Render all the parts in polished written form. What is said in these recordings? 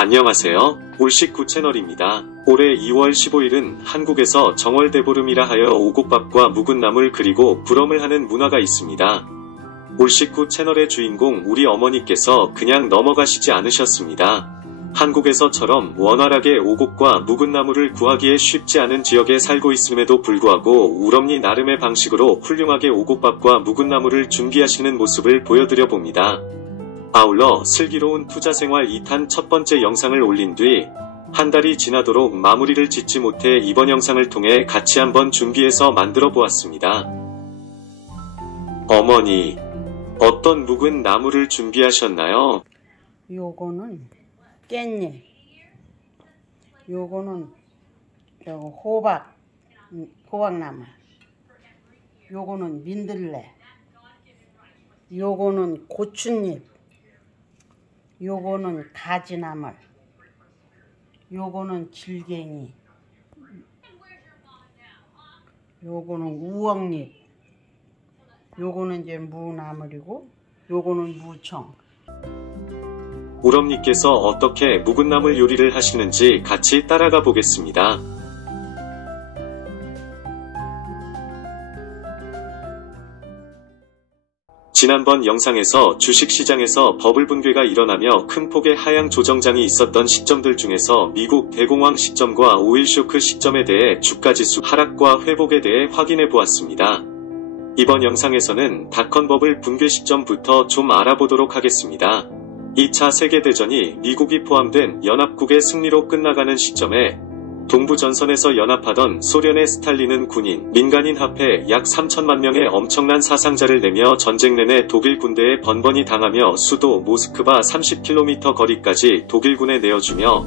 안녕하세요. 올식구 채널입니다. 올해 2월 15일은 한국에서 정월대보름이라 하여 오곡밥과 묵은 나물 그리고 부럼을 하는 문화가 있습니다. 올식구 채널의 주인공 우리 어머니께서 그냥 넘어가시지 않으셨습니다. 한국에서처럼 원활하게 오곡과 묵은 나물을 구하기에 쉽지 않은 지역에 살고 있음에도 불구하고 우럼니 나름의 방식으로 훌륭하게 오곡밥과 묵은 나물을 준비하시는 모습을 보여드려 봅니다. 아울러 슬기로운 투자생활 2탄 첫 번째 영상을 올린 뒤 한 달이 지나도록 마무리를 짓지 못해 이번 영상을 통해 같이 한번 준비해서 만들어 보았습니다. 어머니, 어떤 묵은 나물을 준비하셨나요? 요거는 깻잎, 요거는 호박나물, 요거는 민들레, 요거는 고추잎, 요거는 가지나물, 요거는 질갱이, 요거는 우엉잎, 요거는 이제 무나물이고 요거는 무청. 우럼니께서 어떻게 묵은 나물 요리를 하시는지 같이 따라가 보겠습니다. 지난번 영상에서 주식시장에서 버블 붕괴가 일어나며 큰 폭의 하향 조정장이 있었던 시점들 중에서 미국 대공황 시점과 오일 쇼크 시점에 대해 주가지수 하락과 회복에 대해 확인해 보았습니다. 이번 영상에서는 닷컴 버블 붕괴 시점부터 좀 알아보도록 하겠습니다. 2차 세계대전이 미국이 포함된 연합국의 승리로 끝나가는 시점에 동부전선에서 연합하던 소련의 스탈린은 군인, 민간인 합해 약 3천만 명의 엄청난 사상자를 내며 전쟁 내내 독일 군대에 번번이 당하며 수도 모스크바 30km 거리까지 독일군에 내어주며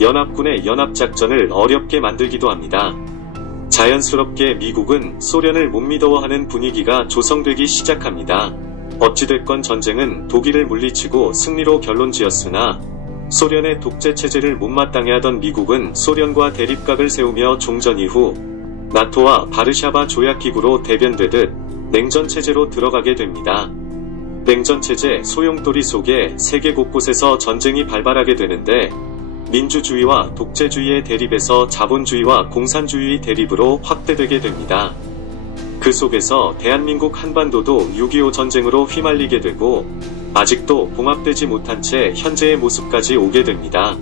연합군의 연합작전을 어렵게 만들기도 합니다. 자연스럽게 미국은 소련을 못 믿어하는 분위기가 조성되기 시작합니다. 어찌됐건 전쟁은 독일을 물리치고 승리로 결론지었으나 소련의 독재체제를 못마땅해 하던 미국은 소련과 대립각을 세우며 종전 이후 나토와 바르샤바 조약기구로 대변되듯 냉전체제로 들어가게 됩니다. 냉전체제 소용돌이 속에 세계 곳곳에서 전쟁이 발발하게 되는데 민주주의와 독재주의의 대립에서 자본주의와 공산주의의 대립으로 확대되게 됩니다. 그 속에서 대한민국 한반도도 6.25 전쟁으로 휘말리게 되고 아직도 봉합되지 못한 채 현재의 모습까지 오게 됩니다.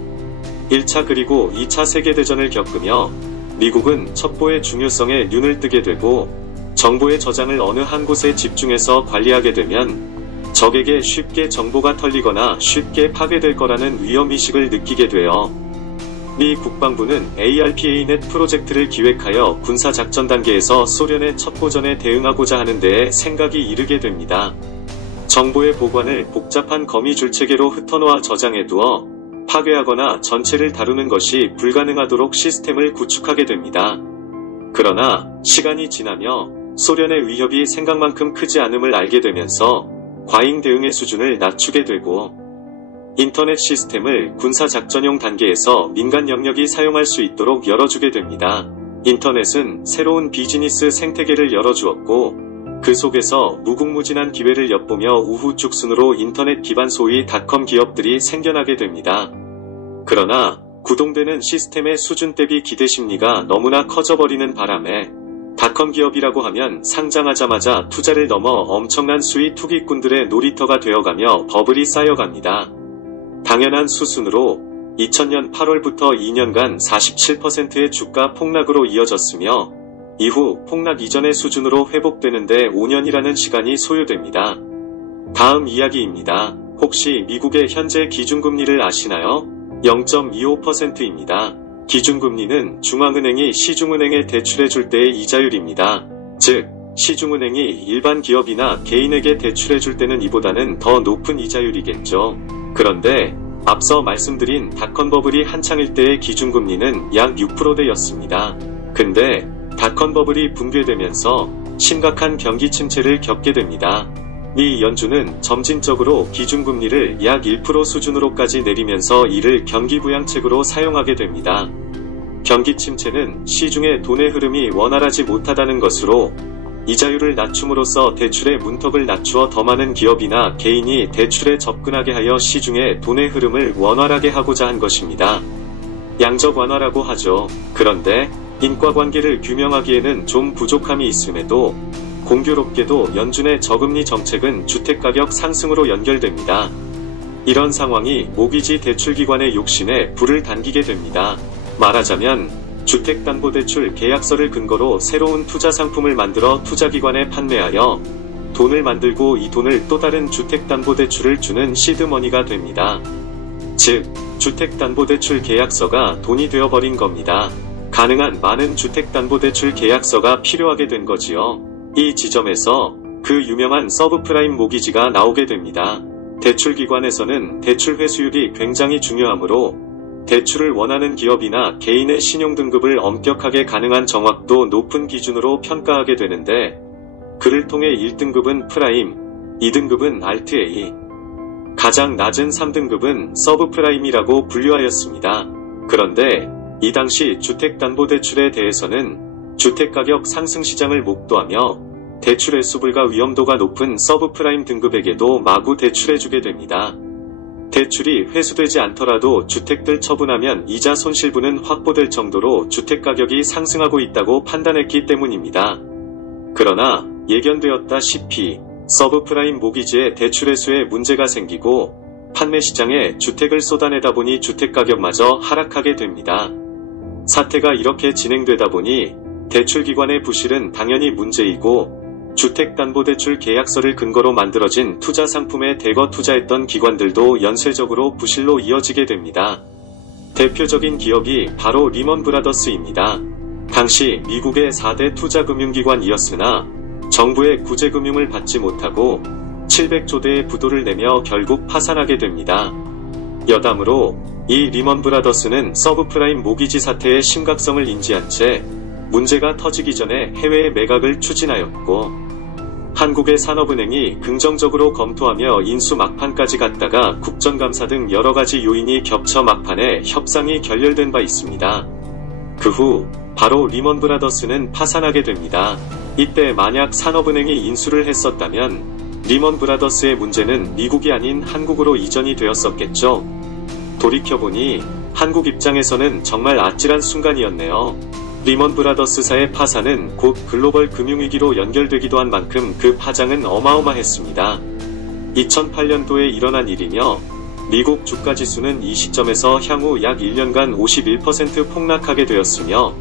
1차 그리고 2차 세계대전을 겪으며 미국은 첩보의 중요성에 눈을 뜨게 되고 정보의 저장을 어느 한 곳에 집중해서 관리하게 되면 적에게 쉽게 정보가 털리거나 쉽게 파괴될 거라는 위험의식을 느끼게 돼요. 미 국방부는 ARPAnet 프로젝트를 기획하여 군사작전 단계에서 소련의 첩보전에 대응하고자 하는 데에 생각이 이르게 됩니다. 정보의 보관을 복잡한 거미줄체계로 흩어놓아 저장해두어 파괴하거나 전체를 다루는 것이 불가능하도록 시스템을 구축하게 됩니다. 그러나 시간이 지나며 소련의 위협이 생각만큼 크지 않음을 알게 되면서 과잉 대응의 수준을 낮추게 되고 인터넷 시스템을 군사작전용 단계에서 민간 영역이 사용할 수 있도록 열어주게 됩니다. 인터넷은 새로운 비즈니스 생태계를 열어주었고 그 속에서 무궁무진한 기회를 엿보며 우후죽순으로 인터넷 기반 소위 닷컴 기업들이 생겨나게 됩니다. 그러나 구동되는 시스템의 수준 대비 기대 심리가 너무나 커져버리는 바람에 닷컴 기업이라고 하면 상장하자마자 투자를 넘어 엄청난 수익 투기꾼들의 놀이터가 되어가며 버블이 쌓여갑니다. 당연한 수순으로 2000년 8월부터 2년간 47%의 주가 폭락으로 이어졌으며 이후 폭락 이전의 수준으로 회복되는데 5년이라는 시간이 소요됩니다. 다음 이야기입니다. 혹시 미국의 현재 기준금리를 아시나요? 0.25%입니다. 기준금리는 중앙은행이 시중은행에 대출해줄 때의 이자율입니다. 즉, 시중은행이 일반 기업이나 개인에게 대출해줄 때는 이보다는 더 높은 이자율이겠죠. 그런데 앞서 말씀드린 닷컴 버블이 한창일 때의 기준금리는 약 6%대였습니다. 근데 닷컴 버블이 붕괴되면서 심각한 경기 침체를 겪게 됩니다. 미 연준은 점진적으로 기준금리를 약 1% 수준으로까지 내리면서 이를 경기부양책으로 사용하게 됩니다. 경기 침체는 시중의 돈의 흐름이 원활하지 못하다는 것으로 이자율을 낮춤으로써 대출의 문턱을 낮추어 더 많은 기업이나 개인이 대출에 접근하게 하여 시중의 돈의 흐름을 원활하게 하고자 한 것입니다. 양적 완화라고 하죠. 그런데 인과관계를 규명하기에는 좀 부족함이 있음에도 공교롭게도 연준의 저금리 정책은 주택가격 상승으로 연결됩니다. 이런 상황이 모기지 대출기관의 욕심에 불을 당기게 됩니다. 말하자면 주택담보대출 계약서를 근거로 새로운 투자 상품을 만들어 투자기관에 판매하여 돈을 만들고 이 돈을 또 다른 주택담보대출을 주는 시드머니가 됩니다. 즉, 주택담보대출 계약서가 돈이 되어버린 겁니다. 가능한 많은 주택담보대출 계약서가 필요하게 된 거지요. 이 지점에서 그 유명한 서브프라임 모기지가 나오게 됩니다. 대출기관에서는 대출 회수율이 굉장히 중요하므로 대출을 원하는 기업이나 개인의 신용등급을 엄격하게 가능한 정확도 높은 기준으로 평가하게 되는데, 그를 통해 1등급은 프라임, 2등급은 알트 A, 가장 낮은 3등급은 서브프라임이라고 분류하였습니다. 그런데 이 당시 주택담보대출에 대해서는 주택가격 상승 시장을 목도하며 대출의 수불가 위험도가 높은 서브프라임 등급에게도 마구 대출해주게 됩니다. 대출이 회수되지 않더라도 주택들 처분하면 이자 손실분은 확보될 정도로 주택가격이 상승하고 있다고 판단했기 때문입니다. 그러나 예견되었다시피 서브프라임 모기지의 대출 회수에 문제가 생기고 판매 시장에 주택을 쏟아내다 보니 주택가격마저 하락하게 됩니다. 사태가 이렇게 진행되다 보니 대출기관의 부실은 당연히 문제이고 주택담보대출 계약서를 근거로 만들어진 투자 상품에 대거 투자했던 기관들도 연쇄적으로 부실로 이어지게 됩니다. 대표적인 기업이 바로 리먼 브라더스입니다. 당시 미국의 4대 투자금융기관이었으나 정부의 구제금융을 받지 못하고 700조 대의 부도를 내며 결국 파산하게 됩니다. 여담으로 이 리먼 브라더스는 서브프라임 모기지 사태의 심각성을 인지한 채 문제가 터지기 전에 해외에 매각을 추진하였고, 한국의 산업은행이 긍정적으로 검토하며 인수 막판까지 갔다가 국정감사 등 여러가지 요인이 겹쳐 막판에 협상이 결렬된 바 있습니다. 그 후 바로 리먼 브라더스는 파산하게 됩니다. 이때 만약 산업은행이 인수를 했었다면 리먼 브라더스의 문제는 미국이 아닌 한국으로 이전이 되었었겠죠. 돌이켜보니 한국 입장에서는 정말 아찔한 순간이었네요. 리먼 브라더스사의 파산은 곧 글로벌 금융위기로 연결되기도 한 만큼 그 파장은 어마어마했습니다. 2008년도에 일어난 일이며 미국 주가지수는 이 시점에서 향후 약 1년간 51% 폭락하게 되었으며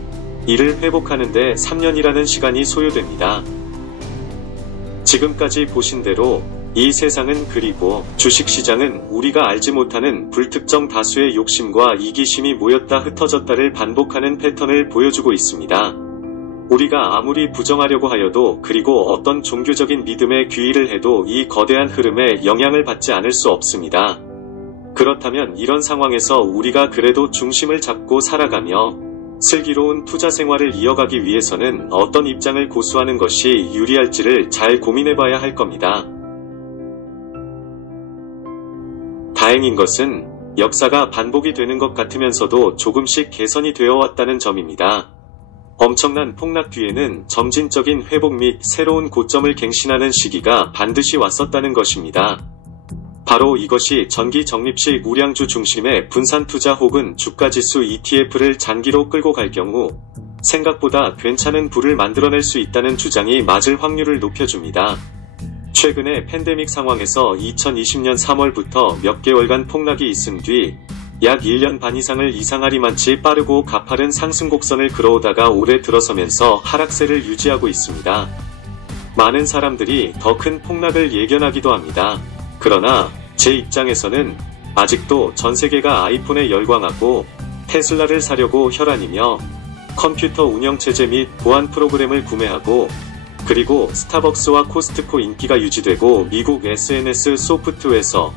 이를 회복하는 데 3년이라는 시간이 소요됩니다. 지금까지 보신 대로 이 세상은 그리고 주식시장은 우리가 알지 못하는 불특정 다수의 욕심과 이기심이 모였다 흩어졌다를 반복하는 패턴을 보여주고 있습니다. 우리가 아무리 부정하려고 하여도 그리고 어떤 종교적인 믿음에 귀의를 해도 이 거대한 흐름에 영향을 받지 않을 수 없습니다. 그렇다면 이런 상황에서 우리가 그래도 중심을 잡고 살아가며 슬기로운 투자 생활을 이어가기 위해서는 어떤 입장을 고수하는 것이 유리할지를 잘 고민해봐야 할 겁니다. 다행인 것은 역사가 반복이 되는 것 같으면서도 조금씩 개선이 되어 왔다는 점입니다. 엄청난 폭락 뒤에는 점진적인 회복 및 새로운 고점을 갱신하는 시기가 반드시 왔었다는 것입니다. 바로 이것이 전기 적립식 우량주 중심의 분산투자 혹은 주가지수 ETF를 장기로 끌고 갈 경우 생각보다 괜찮은 부를 만들어낼 수 있다는 주장이 맞을 확률을 높여줍니다. 최근의 팬데믹 상황에서 2020년 3월부터 몇 개월간 폭락이 있은 뒤 약 1년 반 이상을 이상하리만치 빠르고 가파른 상승 곡선을 그어오다가 올해 들어서면서 하락세를 유지하고 있습니다. 많은 사람들이 더 큰 폭락을 예견하기도 합니다. 그러나 제 입장에서는 아직도 전세계가 아이폰에 열광하고 테슬라를 사려고 혈안이며 컴퓨터 운영체제 및 보안 프로그램을 구매하고 그리고 스타벅스와 코스트코 인기가 유지되고 미국 SNS 소프트웨어,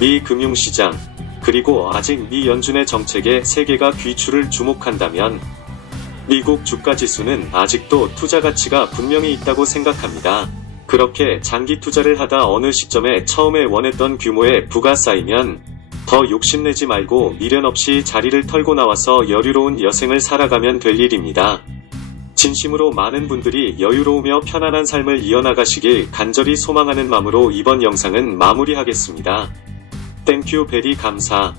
미 금융시장, 그리고 아직 미 연준의 정책에 세계가 귀추를 주목한다면 미국 주가지수는 아직도 투자 가치가 분명히 있다고 생각합니다. 그렇게 장기 투자를 하다 어느 시점에 처음에 원했던 규모의 부가 쌓이면 더 욕심내지 말고 미련 없이 자리를 털고 나와서 여유로운 여생을 살아가면 될 일입니다. 진심으로 많은 분들이 여유로우며 편안한 삶을 이어나가시길 간절히 소망하는 마음으로 이번 영상은 마무리하겠습니다. 땡큐 베리 감사.